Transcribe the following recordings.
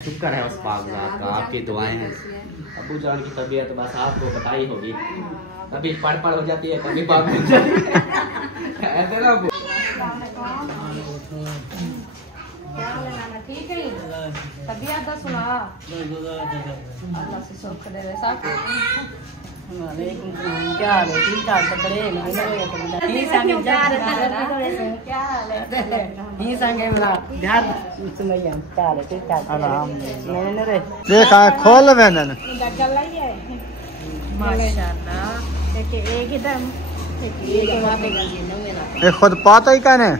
शुक्र है उस पाक का, आपकी दुआएं हैं। अबू जान की तबीयत बस आपको पता ही होगी, कभी पड़ हो जाती है, कभी पाक हो जाती है ऐसे ना। ठीक है, तबीयत सुना अल्लाह से शुक्र है। क्या हाल है? ठीक ठाक पकड़े देखा खोल मैंने ये खुद पाता ही कहने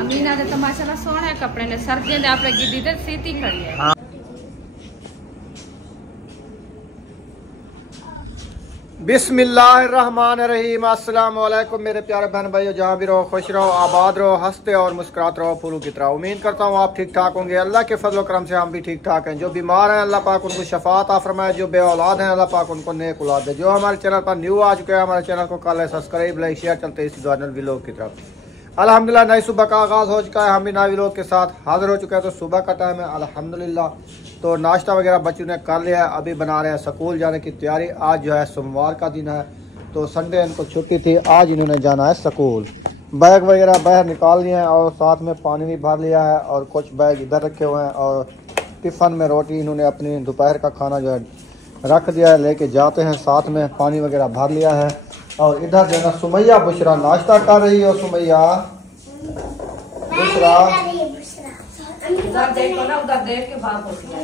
अमीना दे तमाशा सोने कपड़े ने सर्दियों दे आपने गिद्दी ते सीती खड़ी है। बिस्मिल्लाहिर्रहमानिर्रहीम। अस्सलाम वालेकुम मेरे प्यारे बहन भाइयों, जहाँ भी रहो खुश रहो, आबाद रहो, हंसते और मुस्कुराते रहो फूलों की तरह। उम्मीद करता हूँ आप ठीक ठाक होंगे। अल्लाह के फजल करम से हम भी ठीक ठाक हैं। जो बीमार हैं अल्लाह पाक उनको शफात अता फरमाए, जो बे औलाद हैं अल्लाह पाक उनको नेक औलाद दे। जो हमारे चैनल पर न्यू आ चुके हैं हमारे चैनल को कर सब्सक्राइब, लाइक, शेयर। चलते इसी दुआनल व्लॉग की तरफ। अल्हम्दुलिल्लाह नई सुबह का आगाज़ हो चुका है, हम भी नए व्लॉग के साथ हाजिर हो चुके हैं। तो सुबह का टाइम है अल्हम्दुलिल्लाह। तो नाश्ता वगैरह बच्चों ने कर लिया है, अभी बना रहे हैं स्कूल जाने की तैयारी। आज जो है सोमवार का दिन है, तो संडे इनको छुट्टी थी, आज इन्होंने जाना है स्कूल। बैग वगैरह बाहर निकाल लिए हैं और साथ में पानी भी भर लिया है और कुछ बैग इधर रखे हुए हैं और टिफ़न में रोटी इन्होंने अपनी दोपहर का खाना जो है रख दिया है, लेके जाते हैं। साथ में पानी वगैरह भर लिया है और इधर जो है ना सुमैया बुशरा नाश्ता कर रही है। सुमैया बुशरा उधर देखो ना, उधर देख के बात होती है।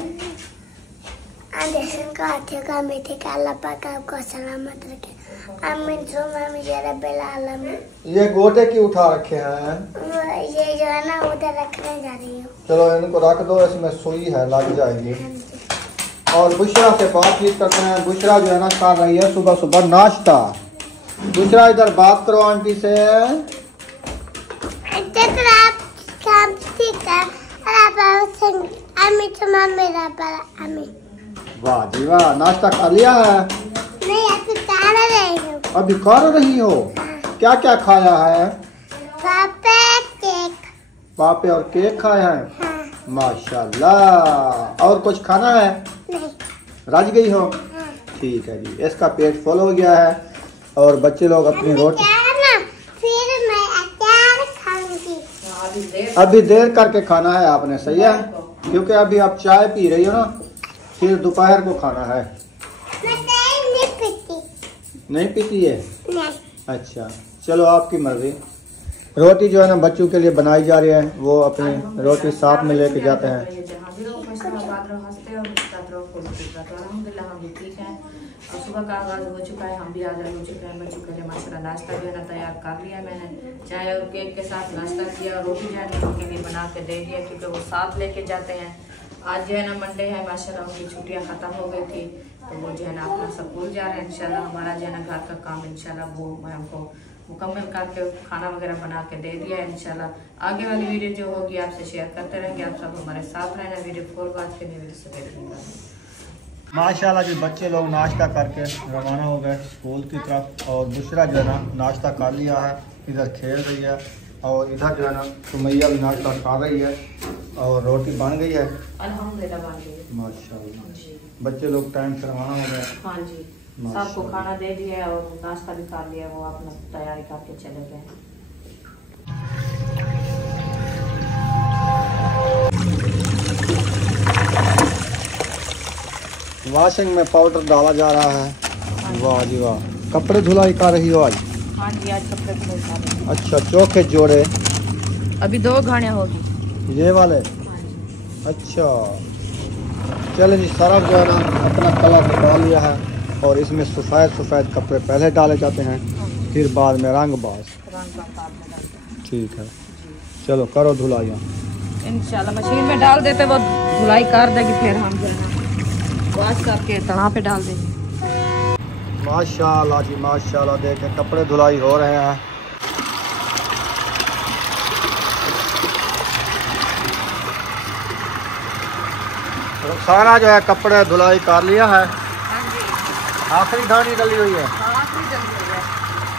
ये गोटे की उठा रखे हैं, ये जो है ना उधर रखने जा रही हूँ। चलो इनको रख दो, इसमें सुई है लग जाएगी। और बुशरा से बातचीत करते हैं। बुशरा जो है ना कर रही है सुबह सुबह नाश्ता। बुशरा इधर बात करो आंटी से। वाह जी वाह, नाश्ता कर लिया है? नहीं, अभी कर रही हो? क्या क्या खाया है? केक। पापे और केक खाया है? हाँ। माशाल्लाह। और कुछ खाना है? नहीं। रज गई हो? हाँ। ठीक है जी, इसका पेट फुल हो गया है और बच्चे लोग अपनी रोटी फिर मैं अचार खाऊंगी। अभी देर करके खाना है आपने, सही है? क्योंकि अभी आप चाय पी रही हो ना, फिर दोपहर को खाना है। नहीं पीती। नहीं पीती है? नहीं। अच्छा चलो आपकी मर्जी। रोटी जो है ना बच्चों के लिए बनाई जा रही है, वो अपनी रोटी साथ में लेके जाते हैं। सुबह का आगाज हो चुका है, हम भी हाजिर हो चुके हैं। बच्चों के लिए माशाल्लाह नाश्ता जो है ना तैयार कर लिया मैंने। चाय और केक के साथ नाश्ता किया, रोटी जो है ना उनके लिए बना के दे दिया क्योंकि वो साथ लेके जाते हैं। आज जो है ना मंडे है, माशाल्लाह उनकी छुट्टियां खत्म हो गई थी, तो वो जो है ना अपना स्कूल जा रहे हैं। इंशाल्लाह हमारा जो है ना घर का काम इंशाल्लाह वो मैं हमको मुकम्मल करके खाना वगैरह बना के दे दिया है। इंशाल्लाह आगे वाली वीडियो जो होगी आपसे शेयर करते रहेंगे। आप सब हमारे साथ रहना। वीडियो फुल बात करने वीडियो से देखिएगा। माशाल्लाह जी बच्चे लोग नाश्ता करके रवाना हो गए स्कूल की तरफ और बुशरा जो है ना नाश्ता कर लिया है, इधर खेल रही है और इधर जो है ना सुमैया भी नाश्ता खा रही है और रोटी बन गई है अल्हम्दुलिल्लाह बन गई माशाल्लाह। बच्चे लोग टाइम से रवाना हो गए। हाँ जी, सबको खाना दे दिया और नाश्ता भी कर लिया, वो अपना तैयारी करके चले गए। वॉशिंग में पाउडर डाला जा रहा है। वाह जी वाह, कपड़े धुलाई कर रही हो आज? हाँ जी, आज कपड़े धुलाई कर रही हूँ। अच्छा चौके जोड़े? अभी 2 घड़ियाँ होगी ये वाले? अच्छा चले जी, सरफ जो है ना अपना कलर निकाल लिया है और इसमें सफ़ेद कपड़े पहले डाले जाते हैं, फिर बाद में रंगबाज। ठीक है, चलो करो धुलाइयाँ। इंशाल्लाह मशीन में डाल देते, वो धुलाई कर देगी, फिर हम जो है वॉश करके तड़ा पे डाल देंगे। माशाल्लाह जी माशाल्लाह, देखें कपड़े धुलाई हो रहे हैं। सारा जो है कपड़े धुलाई कर लिया है। आखिरी धानी डली हुई है। आखिरी जल्दी हो गया।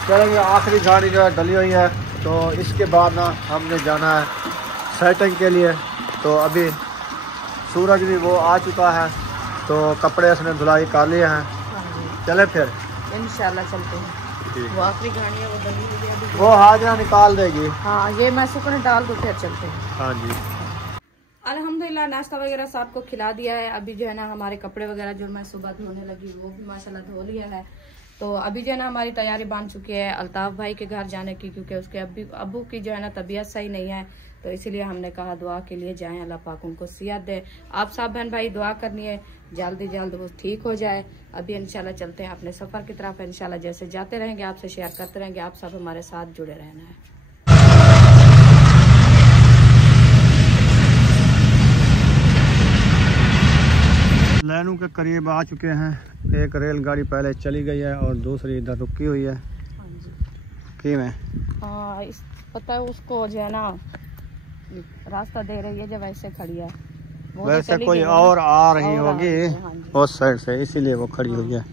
चलेंगे, आखिरी गाड़ी जो है डली हुई है, तो इसके बाद ना हमने जाना है सेटिंग के लिए। तो अभी सूरज भी वो आ चुका है, तो कपड़े इसने धुलाई कर लिए हैं। चले फिर इंशाल्लाह चलते हैं। वो आखिरी गाड़ी है, वो डली हुई है अभी। वो हाजिरा निकाल देगी। हाँ, ये मैं सुकून डाल दूँ फिर चलते हैं। हाँ जी, अल्हम्दुलिल्लाह नाश्ता वगैरह साथ को खिला दिया है। अभी जो है ना हमारे कपड़े वगैरह जो मैं सुबह धोने लगी वो भी माशाल्लाह धो लिया है। तो अभी जो है ना हमारी तैयारी बन चुकी है अल्ताफ भाई के घर जाने की, क्योंकि उसके अब्बू की जो है ना तबीयत सही नहीं है, तो इसीलिए हमने कहा दुआ के लिए जाएं, अल्लाह पाक उनको सेहत दे। आप सब बहन भाई दुआ करनी है जल्दी जल्द वो ठीक हो जाए। अभी इंशाल्लाह चलते हैं अपने सफर की तरफ। इंशाल्लाह जैसे जाते रहेंगे आपसे शेयर करते रहेंगे, आप सब हमारे साथ जुड़े रहना है। लैनू के करीब आ चुके हैं। एक रेलगाड़ी पहले चली गई है और दूसरी इधर रुकी हुई है। की में हाँ, पता है उसको जो है ना रास्ता दे रही है, जब ऐसे खड़ी है वैसे कोई और आ रही होगी उस साइड से, इसीलिए वो खड़ी हुई है।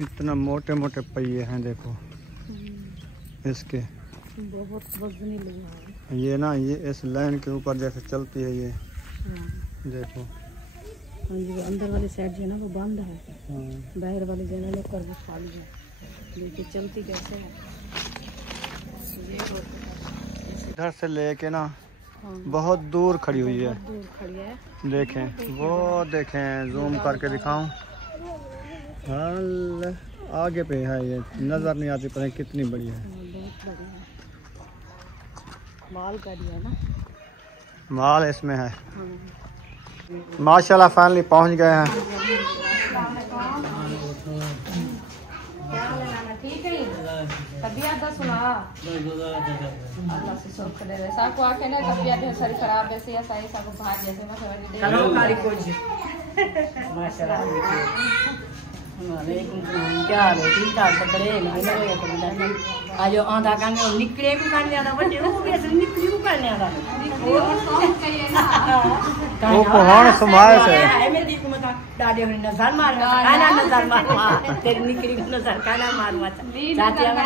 इतना मोटे मोटे पहिए हैं देखो इसके। बहुत वजनी लगा ये ना, ये इस लाइन के ऊपर जैसे चलती है ये देखो। ये अंदर वाली साइड जो है ना वो बंद है, बाहर वाली जो है ना कर वो खाली है। देखिए चलती कैसे है। इधर से लेके ना बहुत दूर खड़ी हुई है। दूर खड़ी है। देखें वो, देखें जूम करके दिखाऊं। हाल आगे पे है, ये नजर नहीं आती, पता नहीं कितनी बड़ी है। बहुत बड़ी है, माल गाड़ी है ना, माल इसमें है। माशाल्लाह फाइनली पहुंच गए हैं। ठीक है, तबीयत सुना अल्लाह से शौक दे रहे साको आके ना तबीयत है सारी खराब है, ऐसा ऐसा को भाग जैसे मैं समझ करो कारी कुछ माशाल्लाह। वालेकुम सलाम, क्या हाल है? ठीक ठाक पकड़े नहीं हो तो आज आंधा काने निकले को काने आदा बच्चे वो भी ऐसे निकली को काने आदा और सॉन्ग कहिए ना वो कोहण समाए से है मेरी को मत दादी ने नजर मार काना नजर मार तेरी निकली को नजर काना मार मत साथी ना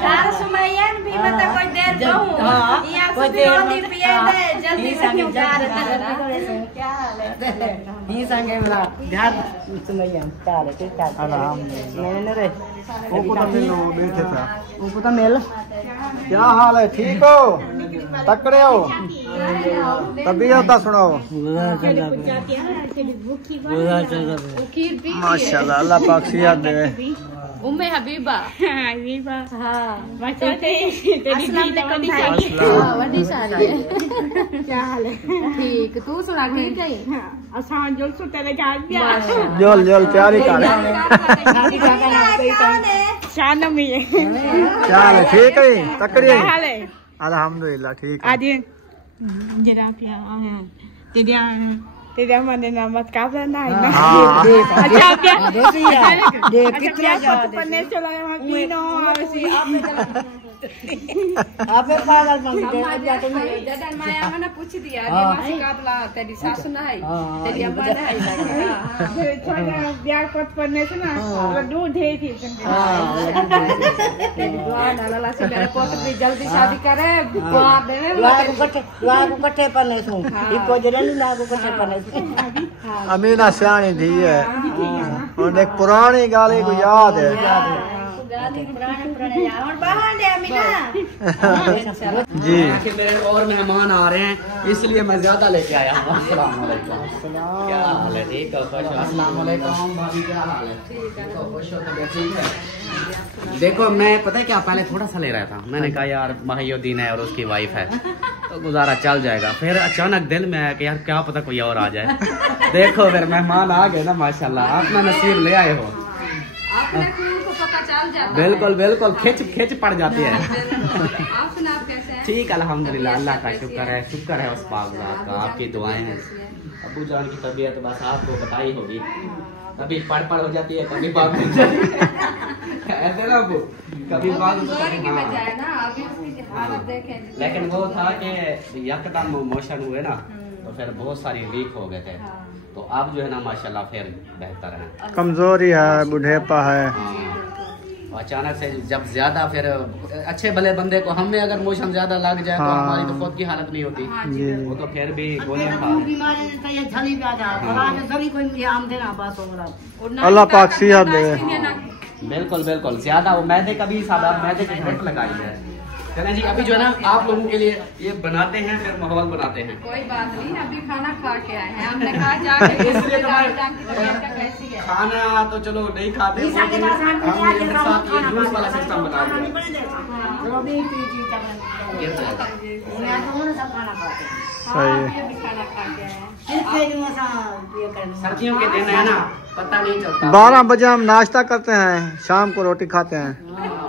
चार सुमैयन भी मत कोई देर कहूं यहां से रोटी पिए दे जल्दी से जा रहे। क्या हाल है? ये संगे मेरा ध्यान सुमैयन क्या हाल है? ठीक ठाक अल्हम्दुलिल्लाह। नहीं रे वो को तो मिलो बैठे था। वो तो मिल क्या हाल है? ठीक हो? तकड़े हो? तबीयत सुनाओ। माशाल्लाह, अल्लाह पाक सेहत दे। उम्मे हबीबा हबीबा हाँ अस्सलाम वालेकुम भाई। वड्डी सारी है। क्या हाल है? ठीक, तू सुना ठीक है? असां जो सुतले जा गया जोल जोल प्यारी कर। शानमी क्या हाल है? ठीक है? तकड़ी क्या है? हाल है? अल्हम्दुलिल्लाह ठीक है। आज जरा क्या तेरा मैंने नमक का बना है ना। हाँ। अच्छा क्या देख कितना अच्छा पन्ने चला वहाँ पीनो आपे पागल बन गए। जदन माया मैंने पूछ दिया ये मासी का बला तेरी सासु ना है तेरी अम्मा ना है। छोटा ब्याह पत पन्ने से ना दूध है थी दुआ नाला से मेरे पोत भी जल्दी शादी करे दुआ देने दुआ को कट्ठे पन्ने सु इको जरन लागो कट्ठे पन्ने अमीना सियाणी थी है और एक पुरानी गाली को याद है। जी मेरे और मेहमान आ रहे हैं इसलिए मैं ज्यादा लेके आया हूँ। अस्सलाम वालेकुम। क्या हाल है? ठीक हो? खुश हो? अस्सलाम वालेकुम भाभी, क्या हाल है? ठीक हो? खुश हो? तबीयत ठीक है? देखो मैं पता है क्या, पहले थोड़ा सा ले रहा था, मैंने कहा यार माहियुद्दीन है और उसकी वाइफ है तो गुजारा चल जाएगा। फिर अचानक दिल में आया कि यार क्या पता कोई और आ जाए। देखो फिर मेहमान आ गए ना, माशाल्लाह अपना नसीब ले आए हो। बिल्कुल बिल्कुल, खिच पड़ जाती है। आप सुना आप कैसे हैं? ठीक अल्हम्दुलिल्लाह, अल्लाह का शुक्र है उस पाक ज़ात का, आपकी दुआएं हैं। अबू जान की तबीयत बस आपको बताई होगी, कभी पड़ हो जाती है, कभी बात हो जाती है ऐसे ना अबू, कभी बात हो जाती है ना अभी उसकी हालत देखें। लेकिन वो था कि यकदम मोशन हुए ना तो फिर बहुत सारी वीक हो गए थे, तो अब जो है ना माशाल्लाह फिर बेहतर है। कमजोरी है, बुढ़ेपा है। हाँ, अचानक से जब ज्यादा फिर अच्छे भले बंदे को हमें अगर मौसम ज्यादा लग जाए तो हमारी तो खुद की हालत नहीं होती, वो तो फिर भी गोलियां खा अल्लाह पाक सेहत दे। बिल्कुल बिल्कुल, ज्यादा वो मैदे का भी हिसाब, मैदे की ठेक लगाई है। चलें जी, अभी जो है ना आप लोगों के लिए ये बनाते हैं, फिर माहौल बनाते हैं। कोई बात नहीं, अभी खाना खा के आए हैं, हमने कहा जाके इसलिए खाना तो चलो नहीं खाते, जूस वाला सिस्टम बना दिया। सर्दियों के दिन है ना, पता नहीं चलता। 12 बजे हम नाश्ता करते हैं, शाम को रोटी खाते हैं।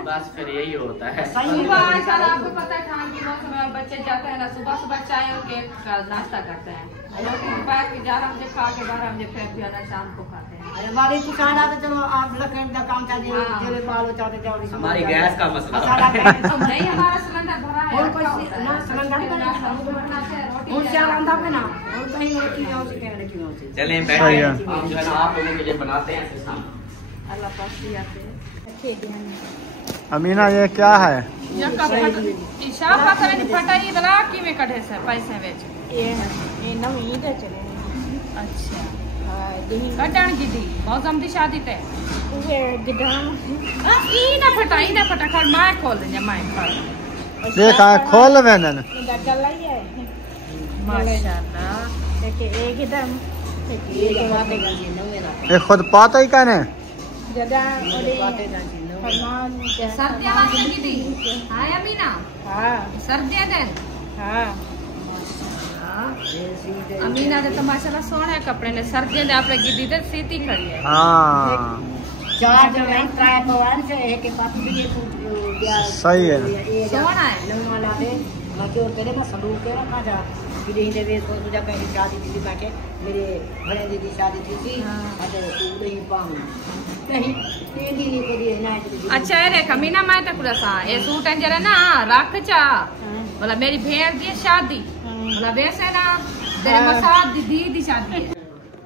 बस फिर यही होता है। सुबह आजकल आपको पता है खाने के मौसम में बच्चे जाते हैं ना, सुबह सुबह चाय और केक का नाश्ता करते हैं, दोपहर के 11 बजे खा के 12 बजे फिर भी आना शाम को खाते हैं। हमारी किसाना तो चलो आप लखन का काम चाहिए, चले बालो चाहते जाओ। हमारी गैस का मसला नहीं, हमारा सिलेंडर भरा है। और कोई ना सिलेंडर पे ना और क्या रंधा पे ना और कहीं रोटी हो सके नहीं हो सके। चलें बैठे, हम जो है ना आप लोगों के लिए बनाते हैं सिस्टम। अल्लाह पाक दियाते हैं। अमीना ये क्या है? ईशा पता नहीं फटाई बला की में कढ़े से पैसे बेच ये नवी दे चले। अच्छा कटण की थी मौसम की शादी ते ये गिदाम ई ना फटा कर मैं खोल दे मैं कर देखा खोल वेनन चल रही है माशाल्लाह। देखिए एक गिदाम ये बातें कर नवे ना ये खुद पाता ही कहने जदा और बातें कर फरमान सर्दियां वाली की थी। हां अमीना, हां सर्दियां दे। हां अमीना दे तो माशाल्लाह सोहने कपड़े ने, सर्दियां दे आपने गिद्दी दे सीती खड़ी है। हाँ चार जो है ट्राई पवन से एक के पास भी ये सही है। सोहना है नवे वाला दे जो तेरे में संदूक के रखा जा दीदी ने वे सोच जा पहली शादी दीदी का के मेरे बड़े दीदी शादी थी और नहीं पाऊं नहीं दीदी ने को दिए ना। अच्छा रे कमीना मैं तक सा ये सूट अंजरे ना रख चा बोला मेरी भेड़ दी शादी बोला वैसे ना तेरे मसाद दी शादी है।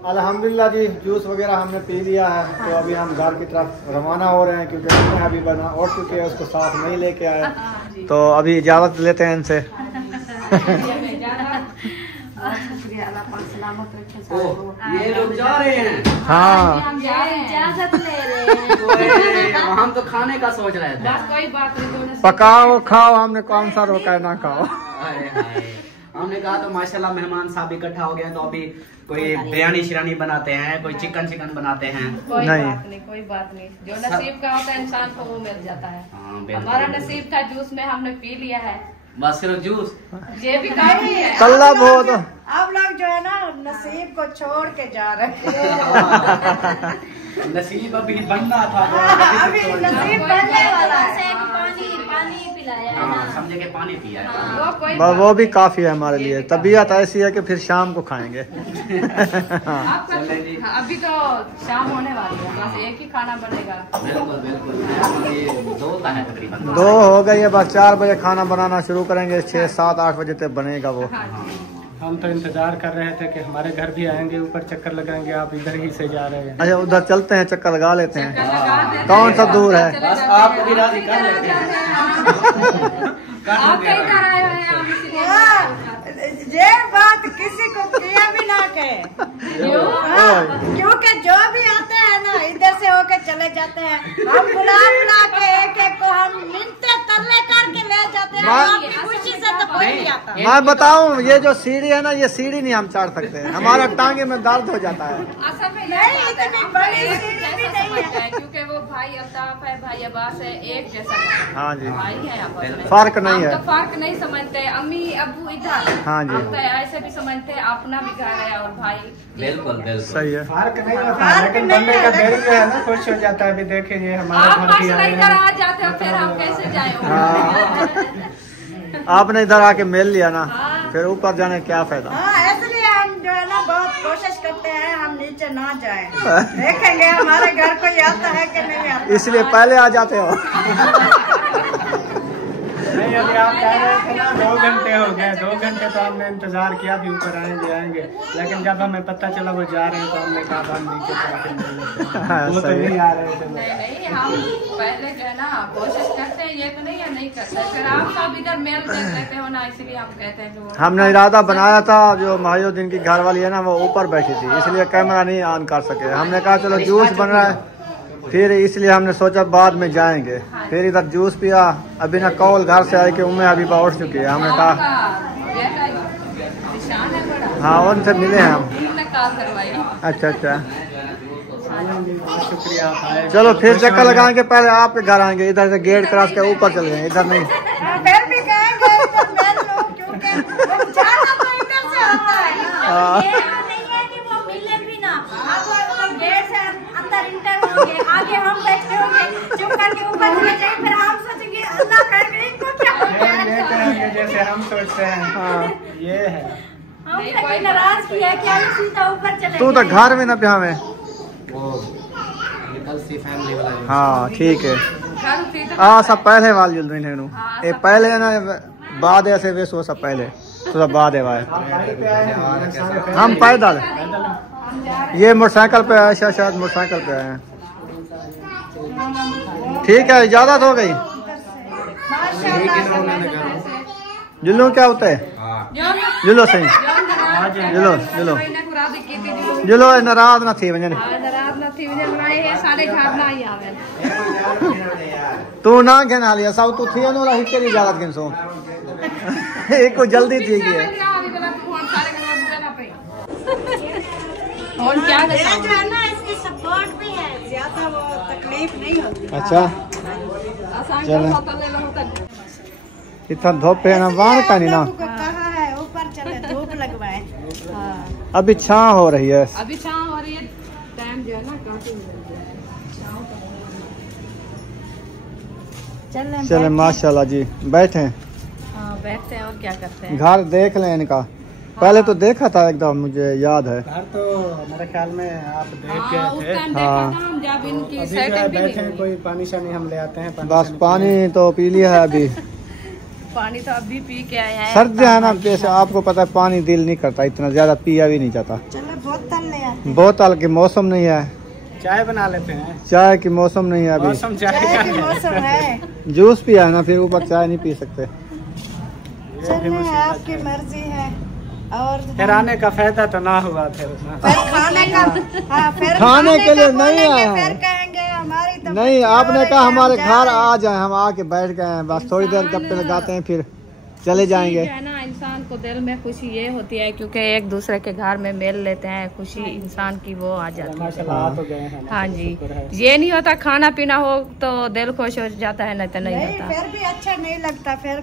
अल्हम्दुलिल्लाह जी, जूस वगैरह हमने पी लिया है, तो अभी हम घर की तरफ रवाना हो रहे हैं क्योंकि हमने अभी बना और चुके हैं, उसको साथ नहीं लेके आए, तो अभी इजाज़त लेते हैं इनसे। ये लोग जा रहे हैं। हाँ इजाजत ले रहे हैं। हम तो खाने का सोच रहे थे। बस कोई बात नहीं, पकाओ खाओ, हमने कौन सा रोका है ना खाओ। हमने कहा तो माशाल्लाह मेहमान साहब इकट्ठा हो गए, तो अभी कोई बिरयानी शिरानी बनाते हैं, कोई चिकन बनाते हैं। कोई नहीं। बात नहीं, कोई बात नहीं, जो नसीब का होता है इंसान को वो मिल जाता है। हाँ, बिल्कुल। हमारा नसीब था जूस में, हमने पी लिया है, बस सिर्फ जूस। ये भी काफी है। तल्ला बहुत आप लोग जो है ना नसीब को छोड़ के जा रहे हैं। नसीब अभी बनना था, अभी नसीब बनने वाला है। पानी पिलाया है हाँ, ना। समझे कि पानी पिया है। वो कोई वो भी काफी है हमारे लिए। तबीयत ऐसी है कि फिर शाम को खाएंगे। आपका चले जी। अभी तो शाम होने वाली है, बस एक ही खाना बनेगा। बिल्कुल बिल्कुल, ये 2 का है तकरीबन। 2 हो गई है, बस 4 बजे खाना बनाना शुरू करेंगे, 6, 7, 8 बजे तक बनेगा वो। हाँ जी। हम तो इंतजार कर रहे थे कि हमारे घर भी आएंगे, ऊपर चक्कर लगाएंगे, आप इधर ही से जा रहे हैं। अच्छा उधर चलते हैं, चक्कर लगा लेते हैं। लगा देते कौन सा हैं, दूर है? चले बस जाते आप हैं। भी राजी कर लेते हैं। आप कहीं कर आए हुए हैं, हम इसलिए ये बात किसी को किया भी ना कहे, क्योंकि जो भी आते हैं ना इधर से होके चले जाते हैं। हम बुला के एक को हम मिनते तरले करके ले जाते हैं। आपकी खुशी से तो कोई नहीं आता। मैं बताऊं, ये जो सीढ़ी है ना, ये सीढ़ी नहीं हम चढ़ सकते, हमारा टांगे में दर्द हो जाता है। असल में नहीं, इतनी बड़ी सीढ़ी भी नहीं है। क्योंकि वो भाई अल्ताफ है, भाई अब्बास है, एक जैसा है। हाँ जी, भाई है आपस में। फर्क नहीं हम है। तो फर्क नहीं समझते, अम्मी अब्बू इधर। हाँ जी। हम तो ऐसे भी समझते हैं अपना भी घर है और भाई। बिल्कुल बिल्कुल सही है। फर्क नहीं होता, लेकिन बंदे का दिल जो है ना खुश हो जाता है। अभी देखेंगे हमारे आप घर बस भी आए नहीं हैं। कर आ जाते हो, फिर हम कैसे जाए? आपने इधर आके मिल लिया ना, फिर ऊपर जाने क्या फायदा। हाँ, इसलिए हम जो है ना बहुत कोशिश करते हैं हम नीचे ना जाएं। देखेंगे हमारे घर कोई आता है कि नहीं आता। इसलिए पहले आ जाते हो। नहीं, नहीं, अभी आप कह रहे थे ना 2 घंटे हो गए, 2 घंटे तो हमने इंतजार किया भी ऊपर आएंगे, लेकिन जब हमें पता चला वो जा रहे हैं तो हमने कहा हम नीचे वो तो नहीं आ रहे थे। नहीं, हम पहले जो है ना कोशिश करते हैं, ये तो नहीं है नहीं करते, फिर आप सब इधर मेल देख लेते हो ना, इसलिए हम कहते हैं जो हमने इरादा बनाया था, जो महायुद्दीन की घर वाली है ना वो ऊपर बैठी थी, इसलिए कैमरा नहीं ऑन कर सके। हमने कहा चलो जूस बन रहा है, फिर इसलिए हमने सोचा बाद में जाएंगे। फिर इधर जूस पिया, अभी ना कॉल घर से आई कि उम्मे अभी उठ चुकी है। हमने कहा हाँ उनसे मिले हैं हम। अच्छा अच्छा, शुक्रिया आप आए। चलो फिर चक्कर लगाएंगे, पहले आपके घर आएंगे, इधर से गेट क्रॉस के ऊपर चले गए, इधर नहीं। फिर भी कहेंगे इधर मिल लो, क्योंकि जाना तो इधर से होता है ना। ये नहीं है कि वो मिले भी ना, अब वो गेट से अंदर इंटर होंगे, आगे हम बैठे होंगे चुप करके ऊपर चले जाएंगे, फिर हम सोचेंगे अल्लाह करेंगे इनको क्या हो गया, जैसे हम सोचते हैं। हाँ ये है, हमने कोई नाराज किया है क्या, सीधा ऊपर चले तू तो घर में ना पिया में। फैमिली वाला हाँ ठीक है, हाँ सब पहले वाल जुल रही है, ये पहले है ना, बाद ऐसे वेस वो सब पहले तो सब बाद है भाई। हम पैदल, ये मोटरसाइकिल पे आए, शायद मोटरसाइकिल पे आए हैं। ठीक है, इजाजत हो गई। जुल्लू क्या होता है? जुल्लो सही, जुल्लो जुल्लो जुल्लो नाराज ना थी वजन, तू ना कहना लिया सब तू थी ना हिस्से इजाजत किन सो एक को जल्दी थी कि और क्या जो है ना इसकी सपोर्ट भी है, ज्यादा वो तकलीफ नहीं होती। अच्छा इतना धूप है ना, वहाँ का नहीं ना, कहा है ऊपर चले धूप लगवाए। अभी छाँ हो रही है, अभी छाँव हो रही है, टाइम जो है ना काफी चले माशाल्लाह जी। बैठे हाँ बैठते हैं और क्या करते हैं। घर देख लें इनका, पहले तो देखा था एकदम, मुझे याद है। घर तो हमारे ख्याल में आप देख उस गए थे। टाइम देखा था हम, जब इनकी अभी जो है सेटिंग भी बैठे नहीं हैं, कोई पानी शानी हम ले आते हैं। बस पानी तो पी लिया है अभी, पानी तो अभी पी के आए हैं। सर्दी है ना, जैसे आपको पता है पानी दिल नहीं करता, इतना ज्यादा पिया भी नहीं जाता। चलो बोतल ले आते, बोतल की मौसम नहीं है, चाय बना लेते हैं। चाय की मौसम नहीं है अभी, मौसम चाय चाय का की है। मौसम है। जूस पिया है ना, फिर ऊपर चाय नहीं पी सकते। चलिए आपकी मर्जी है। और फिर आने का फायदा तो ना हुआ फिर ना। फिर खाने का, हाँ फिर खाने के लिए का नहीं बोलेंगे, आया है। फिर कहेंगे हमारी तो नहीं, आपने बच्ची कहा और हमारे हम घर जा आ जाए, हम आके बैठ गए हैं, बस थोड़ी देर गप्पे लगाते हैं फिर चले जाएंगे। है ना, इंसान को दिल में खुशी ये होती है क्योंकि एक दूसरे के घर में मेल लेते हैं, खुशी इंसान की वो आ जाती है। माशाल्लाह आ तो गए हैं। हाँ जी, ये नहीं होता खाना पीना हो तो दिल खुश हो जाता है, नहीं तो नहीं नहीं, होता। फिर भी अच्छा नहीं लगता। फिर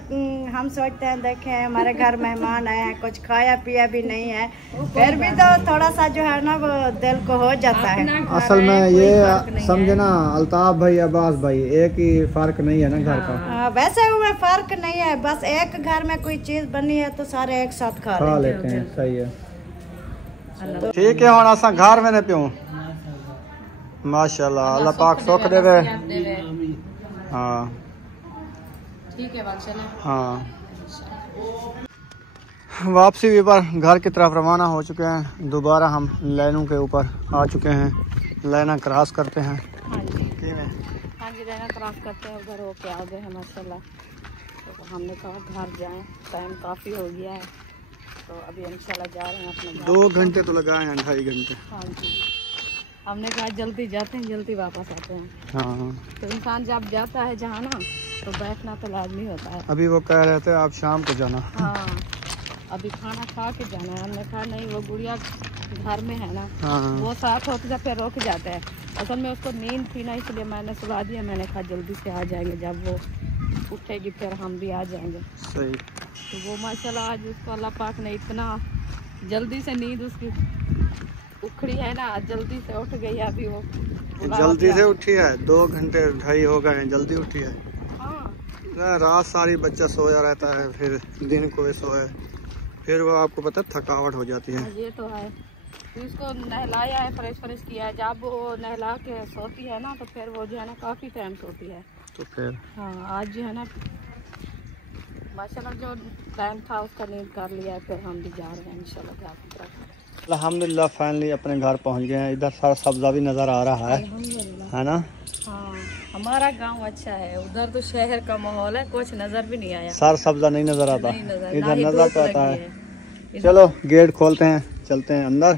हम सोचते हैं देखें हमारे घर मेहमान आए हैं, कुछ खाया पिया भी नहीं है, फिर भी तो थोड़ा सा जो है ना वो दिल को हो जाता है। अपना घर असल में है, कोई ये फर्क नहीं समझे है। ना, अल्ताफ भाई अब्बास भाई एक ही फर्क नहीं है ना घर का, वैसे हुए फर्क नहीं है, बस एक घर में कोई चीज बनी है तो सारे एक साथ खा खा लेते लेते हैं। सही है, ठीक है। हम असा घर में नहीं पियूं, माशाल्लाह अल्लाह पाक सुख देवे। हाँ ठीक है, बात चले। हाँ, वापसी भी पर घर की तरफ रवाना हो चुके हैं। दोबारा हम लाइनों के ऊपर आ चुके हैं, लाइना क्रॉस करते हैं। हाँ जी, हाँ जी, रहना क्रॉस करते हैं, उधर होके आ गए हैं माशाल्लाह। तो हमने कहा घर जाएं, टाइम काफ़ी हो गया है, तो अभी इंशाल्लाह जा रहे हैं अपने घर। 2 घंटे तो लगाए हैं, 2.5 घंटे। हाँ जी, हमने कहा जल्दी जाते हैं जल्दी वापस आते हैं। हाँ, तो इंसान जब जाता है जहाँ ना, तो बैठना तो लाजमी होता है। अभी वो कह रहे थे आप शाम को जाना। हाँ, अभी खाना खा के जाना है। हमने कहा नहीं, वो गुड़िया घर में है ना, हाँ वो साथ होते थे फिर रुक जाते हैं। असल में उसको नींद थी ना, इसलिए मैंने सुला दिया। मैंने कहा जल्दी से आ जाएंगे, जब वो उठेगी फिर हम भी आ जाएंगे। सही। तो वो माशाल्लाह आज उसको अल्लाह पाक ने इतना जल्दी से नींद उसकी उखड़ी है ना, जल्दी से उठ गई है। अभी वो जल्दी से उठी है, 2 घंटे 2.5 हो गए हैं, जल्दी उठी है। हाँ, रात सारी बच्चा सोया रहता है, फिर दिन को भी सोए, फिर वो आपको पता है थकावट हो जाती है। ये तो है। तो इसको नहलाया है, फ्रेश किया है। जब वो नहला के सोती है ना, तो फिर वो जो है ना काफ़ी टाइम सोती है। तो फिर हाँ, आज जो है ना माशाल्लाह जो टाइम था उसका नींद कर लिया है, फिर हम भी जा रहे हैं इंशाल्लाह। अल्हम्दुलिल्लाह फाइनली अपने घर पहुंच गए हैं। इधर सारा सब्जा भी नज़र आ रहा है ना। हाँ, हमारा गांव अच्छा है, उधर तो शहर का माहौल है, कुछ नजर भी नहीं आया। सारा सब्जा नहीं नजर आता, इधर नजर आता है। है। चलो गेट खोलते हैं, चलते हैं अंदर।